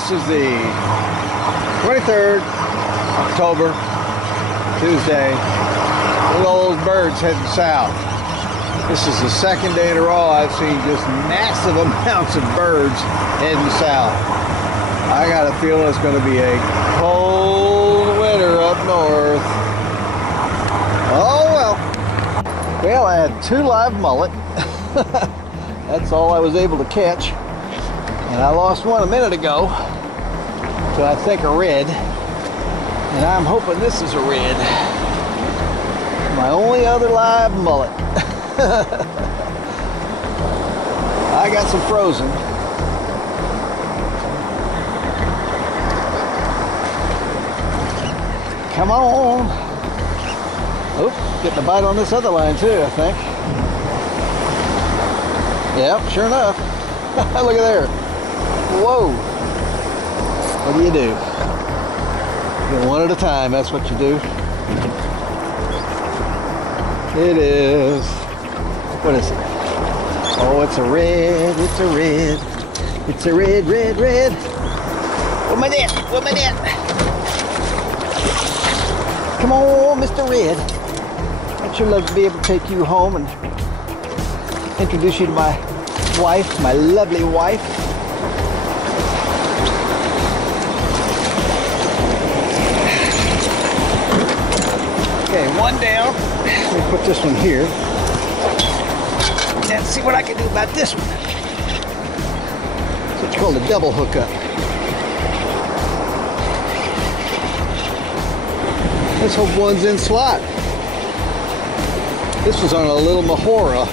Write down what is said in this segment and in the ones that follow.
This is the 23rd October, Tuesday. Look at all those birds heading south. This is the second day in a row I've seen just massive amounts of birds heading south. I got a feeling it's going to be a cold winter up north. Oh well. Well, I had 2 live mullet. That's all I was able to catch. And I lost one a minute ago to, I think, a red. And I'm hoping this is a red. My only other live mullet. I got some frozen. Come on. Oh, getting a bite on this other line too, I think. Yep, sure enough. Look at there. Whoa. What do? Get one at a time, that's what you do. It is. What is it? Oh, it's a red. It's a red. It's a red, red, red. Where's my net? Where's my net? Come on, Mr. Red. I'd sure love to be able to take you home and introduce you to my wife, my lovely wife. Okay, one down. Let me put this one here. Let's see what I can do about this one. It's what you call a double hookup. Let's hope one's in slot. This was on a little Mahora,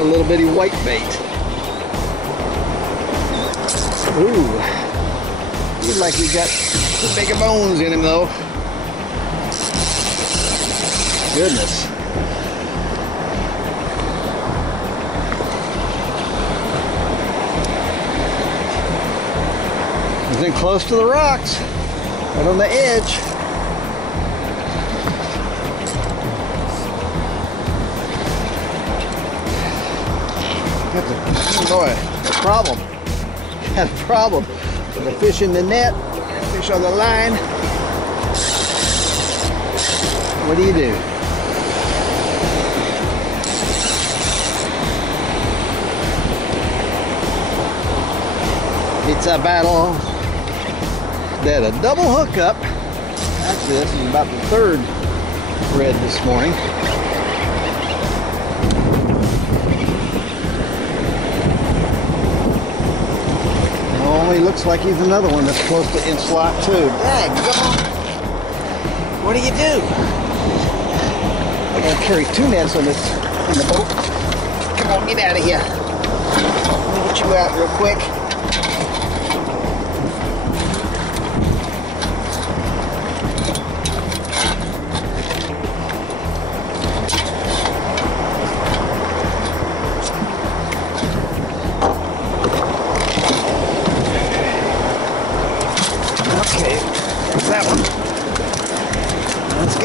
a little bitty white bait. Ooh, looks like he got some bigger bones in him though. Goodness. He's in close to the rocks, right on the edge. Boy, problem. Got a problem with the fish in the net, fish on the line. What do you do? It's a battle. Did a double hookup. Actually, this is about the 3rd red this morning. He looks like he's another one that's close to in slot too. Dang, what do you do? I gotta carry 2 nets on this in the boat. Come on, get out of here. Let me get you out real quick.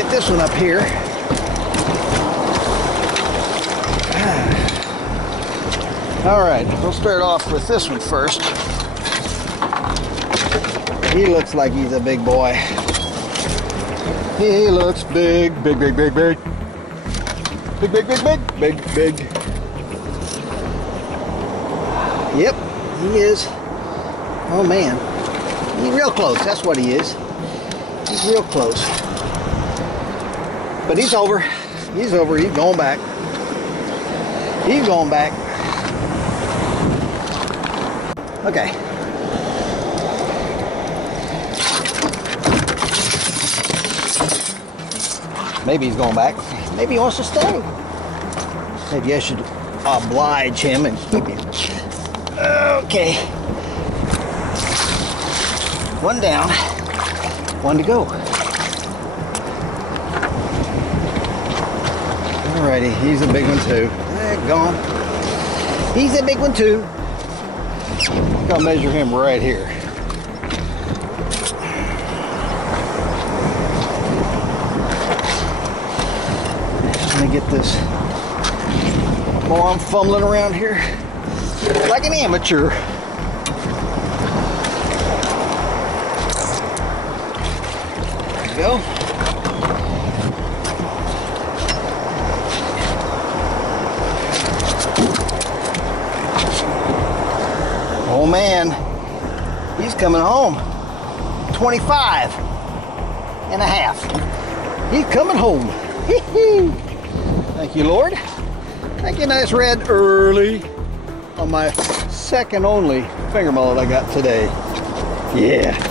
This one up here. All right, we'll start off with this one first. He looks like he's a big boy. He looks big, big, big, big, big. Big, big, big, big, big, big. Yep, he is. Oh man, he's real close, that's what he is. He's real close. But he's over. He's over. He's going back. He's going back. Okay. Maybe he's going back. Maybe he wants to stay. Maybe I should oblige him and keep him. Okay. One down. One to go. Alrighty, he's a big one too. Gone. He's a big one too. I'm gonna measure him right here. Let me get this. While I'm fumbling around here like an amateur. Oh man, he's coming home. 25 and a half. He's coming home. Thank you, Lord. Thank you, nice red early on my second only finger mullet I got today. Yeah.